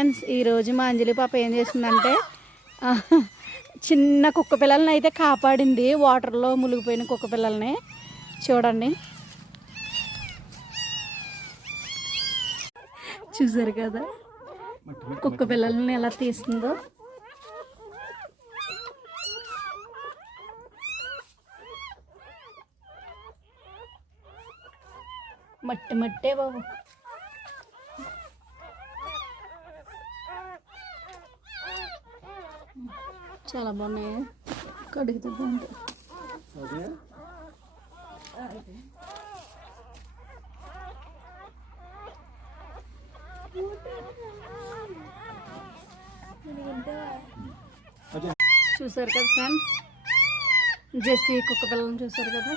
Friends, ఈరోజు మా అంజలి పాప ఏం చేసిందంటే చిన్న కుక్క పిల్లల్ని అయితే కాపాడింది. వాటర్లో మునిగిపోయిన కుక్క పిల్లల్ని చూడండి. చూసారు కదా కుక్క పిల్లల్ని ఎలా తీస్తుందో. మట్టి మట్టే బాబు. చాలా బాగున్నాయి, కడిగితే బాగుంటుంది. చూసారు కదా ఫ్రెండ్స్, జెస్సీ కుక్క పిల్లలను చూసారు కదా.